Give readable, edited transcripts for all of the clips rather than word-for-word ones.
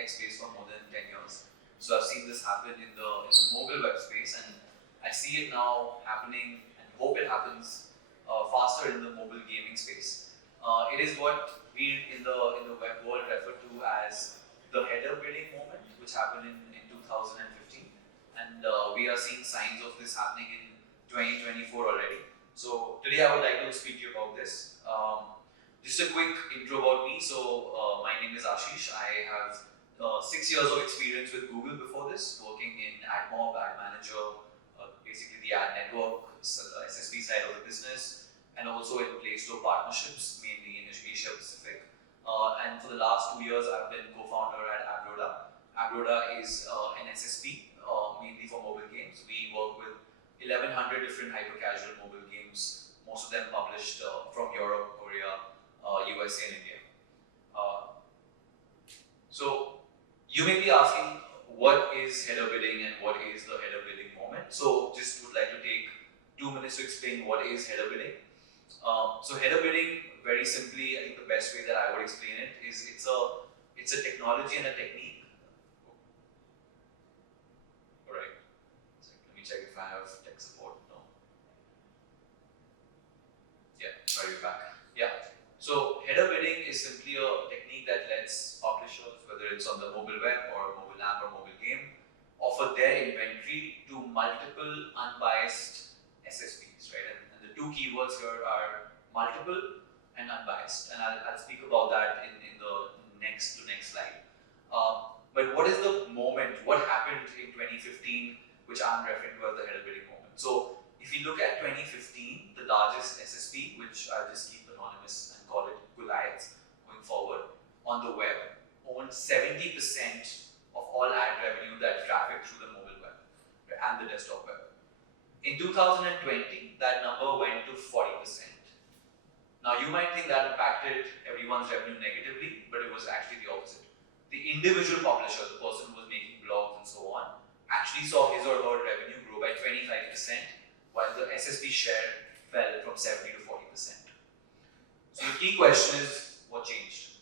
tech space for more than 10 years. So I've seen this happen in the mobile web space, and I see it now happening and hope it happens faster in the mobile gaming space. It is what we in the web world refer to as the header bidding moment, which happened in 2015, and we are seeing signs of this happening in 2024 already. So today I would like to speak to you about this. Just a quick intro about me. So my name is Ashish. I have 6 years of experience with Google before this, working in AdMob, Ad Manager, basically the ad network, SSP side of the business, and also in Play Store partnerships, mainly in Asia Pacific. And for the last 2 years, I've been co-founder at AGGARWAL. AGGARWAL is an SSP, mainly for mobile games. We work with 1,100 different hyper-casual mobile games, most of them published from Europe, Korea, USA, and India. So you may be asking, what is header bidding and what is the header bidding moment? So just would like to take 2 minutes to explain what is header bidding. So header bidding, very simply, I think the best way that I would explain it is it's a technology and a technique. All right. So let me check if I have tech support. No. Yeah. Sorry, we're back. Yeah. So header bidding is simply a technique that lets publishers, whether it's on the mobile web or mobile app or mobile game, offer their inventory to multiple unbiased SSPs, right? And the two keywords here are multiple and unbiased, and I'll speak about that in the next slide. But what is the moment? What happened in 2015, which I'm referring to as the header bidding moment? So if you look at 2015, the largest SSP, which I'll just keep anonymous and call it Goliath going forward, on the web, owned 70% of all ad revenue that trafficked through the mobile web and the desktop web. In 2020, that number went to 40%. Now you might think that impacted everyone's revenue negatively, but it was actually the opposite. The individual publisher, the person who was making blogs and so on, actually saw his or her revenue grow by 25%, while the SSP share fell from 70 to 40%. So the key question is, what changed?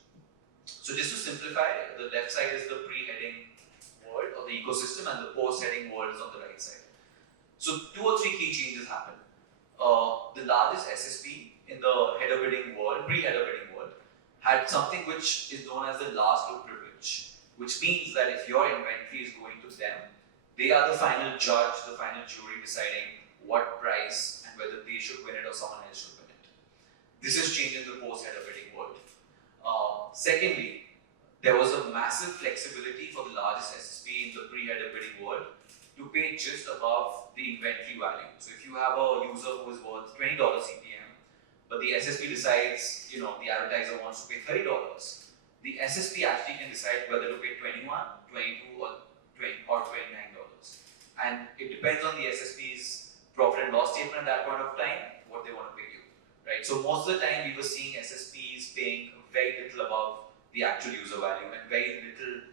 So just to simplify, the left side is the pre-heading world of the ecosystem, and the post-heading world is on the right side. So 2 or 3 key changes happened. The largest SSP in the header bidding world, pre-header bidding world, had something which is known as the last look privilege, which means that if your inventory is going to them, they are the final judge, the final jury deciding what price and whether they should win it or someone else should win it. This has changed in the post-header bidding world. Secondly, there was a massive flexibility for the largest SSP in the pre-header bidding world to pay just above the inventory value. So if you have a user who is worth $20 CPM, but the SSP decides, the advertiser wants to pay $30, the SSP actually can decide whether to pay $21, $22, or $29. And it depends on the SSP's profit and loss statement at that point of time, what they want to pay you, right? So most of the time we were seeing SSPs paying very little above the actual user value, and very little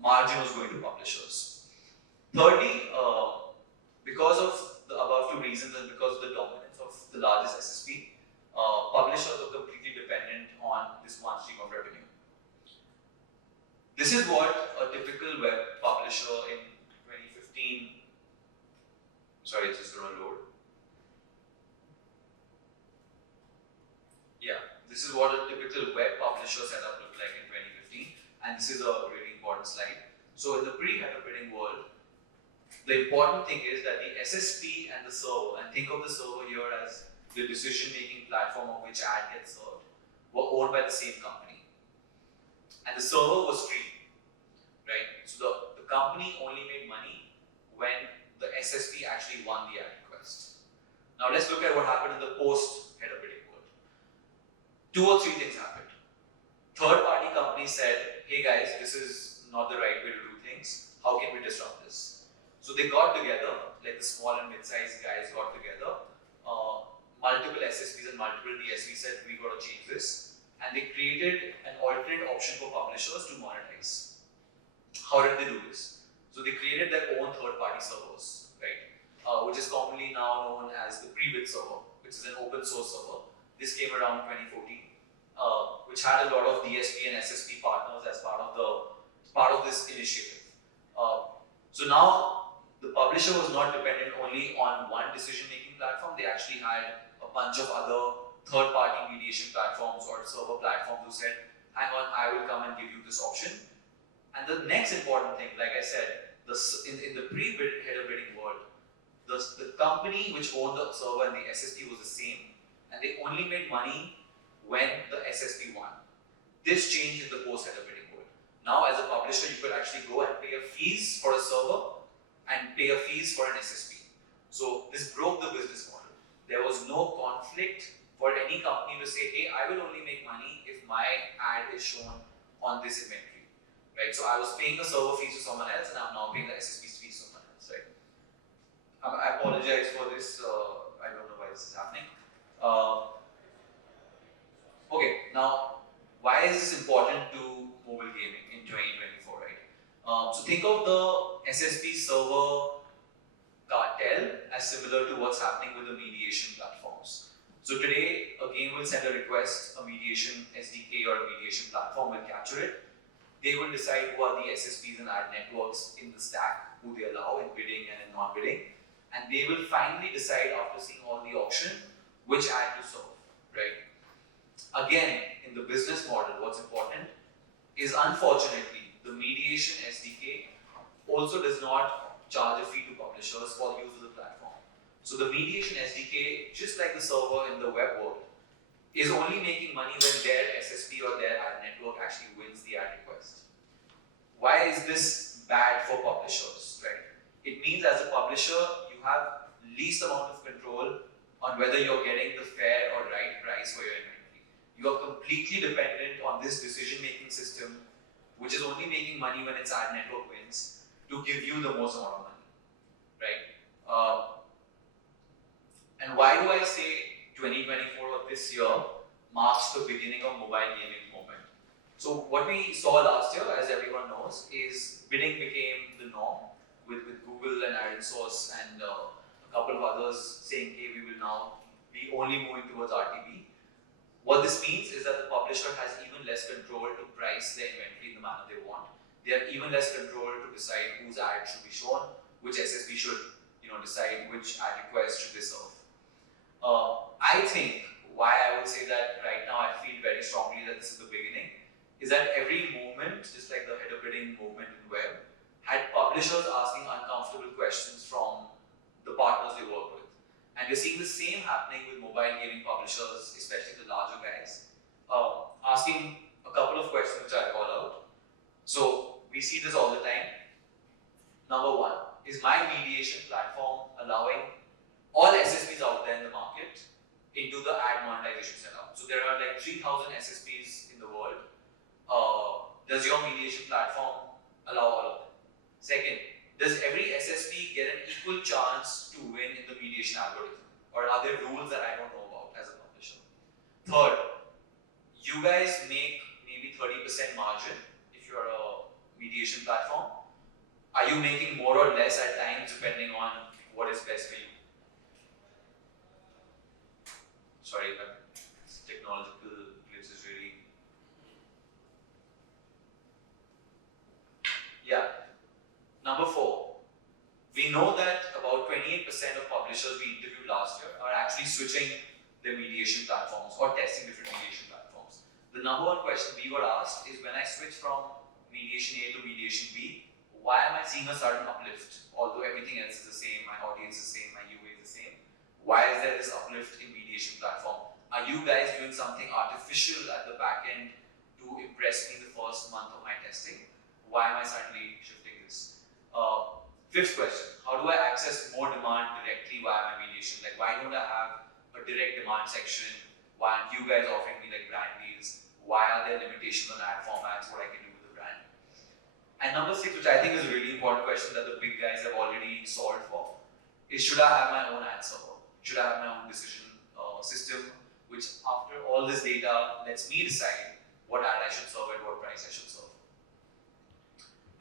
margin was going to publishers. Thirdly, because of the above 2 reasons and because of the dominance of the largest SSP, publishers are completely dependent on this one stream of revenue. This is what a typical web publisher in 2015, sorry, it's just going to load. Yeah, this is what a typical web publisher setup looked like in 2015, and this is a really important slide. So in the pre-header bidding world, the important thing is that the SSP and the server, and think of the server here as the decision-making platform of which ad gets served, were owned by the same company. And the server was free, right? So the company only made money when the SSP actually won the ad request. Now let's look at what happened in the post-header bidding world. 2 or 3 things happened. Third-party companies said, hey guys, this is not the right way to do things. How can we disrupt this? So they got together, like the small and mid-sized guys got together, multiple SSPs and multiple DSPs said, we got to change this. And they created an alternate option for publishers to monetize. How did they do this? So they created their own third-party servers, right? Which is commonly now known as the pre-bid server, which is an open source server. This came around 2014, which had a lot of DSP and SSP partners as part of the part of this initiative. So now the publisher was not dependent only on one decision-making platform. They actually had a bunch of other third-party mediation platforms or server platforms who said, hang on, I will come and give you this option. And the next important thing, like I said, in the pre-bid header bidding world, the company which owned the server and the SSP was the same, and they only made money when the SSP won. This changed in the post-header bidding world. Now, as a publisher, you could actually go and pay a fees for a server and pay a fees for an SSP. So this broke the business model. There was no conflict for any company to say, hey, I will only make money if my ad is shown on this inventory, right? So I was paying the server fees to someone else, and I'm now paying the SSP fees to someone else, right? I apologize for this. I don't know why this is happening. Okay, now, why is this important to mobile gaming in 2024, right? So think of the SSP server cartel as similar to what's happening with the mediation platforms. So today, a game will send a request, a mediation SDK or a mediation platform will capture it. They will decide who are the SSPs and ad networks in the stack, who they allow in bidding and in non-bidding. And they will finally decide after seeing all the auction, which ad to serve, right? Again, in the business model, what's important is, unfortunately, the mediation SDK also does not charge a fee to publishers for use of the platform. So the mediation SDK, just like the server in the web world, is only making money when their SSP or their ad network actually wins the ad request. Why is this bad for publishers, right? It means as a publisher, you have least amount of control on whether you're getting the fair or right price for your inventory. You are completely dependent on this decision-making system, which is only making money when its ad network wins, to give you the most amount of money, right? And why do I say 2024 or this year marks the beginning of mobile gaming movement? So what we saw last year, as everyone knows, is bidding became the norm with Google and AdSense and a couple of others saying, hey, we will now be only moving towards RTB. What this means is that the publisher has even less control to price their inventory in the manner they want. They have even less control to decide whose ad should be shown, which SSP should decide which ad request should they serve. I think why I would say that right now I feel very strongly that this is the beginning is that every movement, just like the header bidding movement in web, had publishers asking uncomfortable questions from the partners they work with. And we're seeing the same happening with mobile gaming publishers, especially the larger guys, asking a couple of questions which I'll call out. So we see this all the time. Number one, is my mediation platform allowing all SSPs out there in the market into the ad monetization setup? So there are like 3,000 SSPs in the world. Does your mediation platform allow all of them? Second, does every SSP get an equal chance to win in the mediation algorithm? Or are there rules that I don't know about as a publisher? Third, you guys make maybe 30% margin if you're a mediation platform. Are you making more or less at times depending on what is best for you? Sorry, but technological glitch is really... Yeah. Number four, we know that about 28% of publishers we interviewed last year are actually switching their mediation platforms or testing different mediation platforms. The number one question we got asked is, when I switch from mediation A to mediation B, why am I seeing a sudden uplift? Although everything else is the same, my audience is the same, my UA is the same. Why is there this uplift in mediation platform? Are you guys doing something artificial at the back end to impress me the first month of my testing? Why am I suddenly shifting this? Fifth question, how do I access more demand directly via my mediation? Like, why don't I have a direct demand section? Why aren't you guys offering me like brand deals? Why are there limitations on ad formats, what I can do with the brand? And number six, which I think is a really important question that the big guys have already solved for, is, should I have my own ad server? Should I have my own decision system, which after all this data lets me decide what ad I should serve at what price I should serve?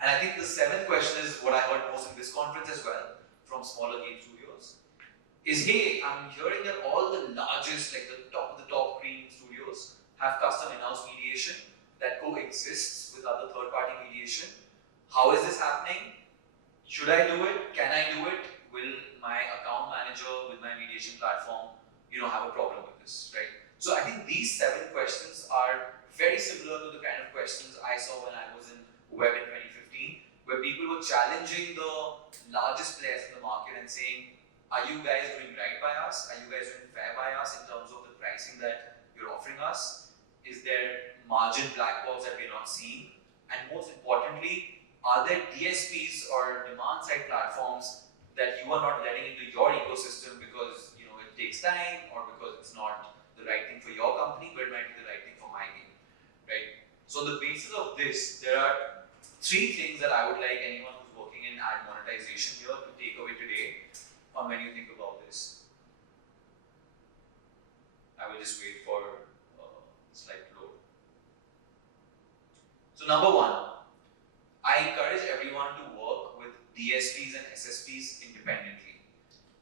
And I think the seventh question is what I heard most in this conference as well from smaller game studios is, hey, I'm hearing that all the largest, like the top of the top cream studios have custom in-house mediation that coexists with other third-party mediation. How is this happening? Should I do it? Can I do it? Will my account manager with my mediation platform, have a problem with this, right? So I think these 7 questions are very similar to the kind of questions I saw when I was in web in 2015, where people were challenging the largest players in the market and saying, are you guys doing right by us? Are you guys doing fair by us in terms of the pricing that you're offering us? Is there margin black box that we're not seeing? And most importantly, are there DSPs or demand side platforms that you are not letting into your ecosystem because it takes time or because it's not the right thing for your company, but it might be the right thing for my game, right? So on the basis of this, there are 3 things that I would like anyone who's working in ad monetization here to take away today on when you think about this. I will just wait for the slide to load. So number 1, I encourage everyone to work with DSPs and SSPs independently.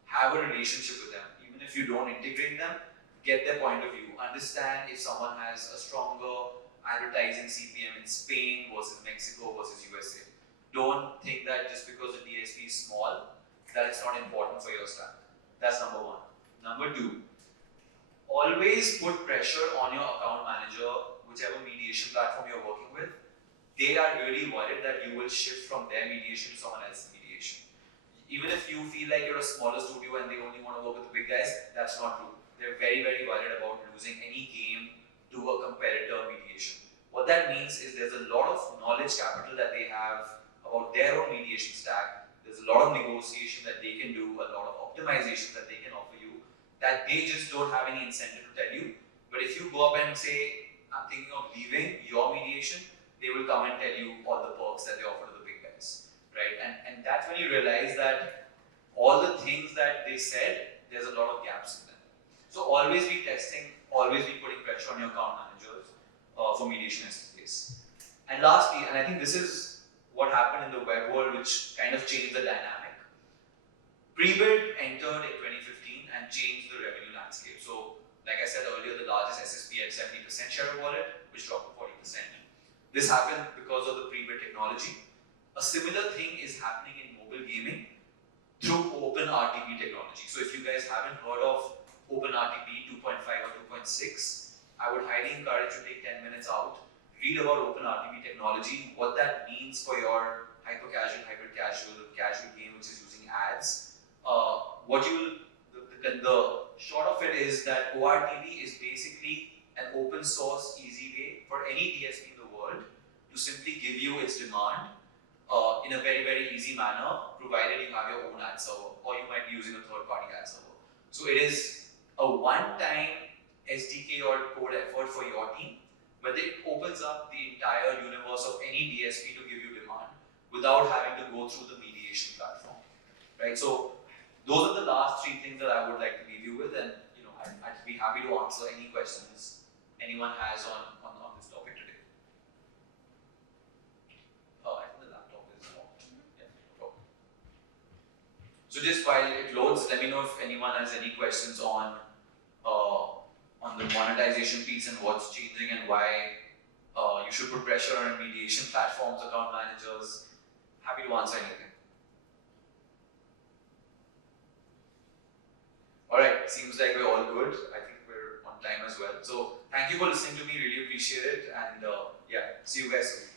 Have a relationship with them. Even if you don't integrate them, get their point of view. Understand if someone has a stronger advertising CPM in Spain versus Mexico versus USA. Don't think that just because the DSP is small, that it's not important for your stack. That's number 1. Number 2, always put pressure on your account manager, whichever mediation platform you're working with. They are really worried that you will shift from their mediation to someone else's mediation. Even if you feel like you're a smaller studio and they only want to work with the big guys, that's not true. They're very, very worried about losing any game to a competitor mediation. What that means is there's a lot of knowledge capital that they have about their own mediation stack. There's a lot of negotiation that they can do, a lot of optimization that they can offer you that they just don't have any incentive to tell you. But if you go up and say, I'm thinking of leaving your mediation, they will come and tell you all the perks that they offer to the big guys, right? And that's when you realize that all the things that they said, there's a lot of gaps in them. So always be testing, always be putting pressure on your account managers for mediation SDKs. And lastly, and I think this is what happened in the web world, which kind of changed the dynamic. Pre-bid entered in 2015 and changed the revenue landscape. So, like I said earlier, the largest SSP had 70% share of wallet, which dropped to 40%. This happened because of the pre-bid technology. A similar thing is happening in mobile gaming through Open RTB technology. So if you guys haven't heard of Open RTB 2.5 or 2.6, I would highly encourage you to take 10 minutes out, read about Open RTB technology, what that means for your hyper-casual, hybrid casual, casual game which is using ads. The short of it is that ORTB is basically an open source, easy way for any DSP in the world to simply give you its demand in a very, very easy manner, provided you have your own ad server or you might be using a third-party ad server. So it is a one-time SDK or code effort for your team, but it opens up the entire universe of any DSP to give you demand without having to go through the mediation platform, right? So those are the last 3 things that I would like to leave you with, and I'd be happy to answer any questions anyone has on this topic today. I think the laptop is locked. Yeah, no problem. So just while it loads, let me know if anyone has any questions on the monetization piece and what's changing and why you should put pressure on mediation platforms, account managers. Happy to answer anything. Alright, seems like we're all good. I think we're on time as well. So thank you for listening to me, really appreciate it, and yeah, see you guys soon.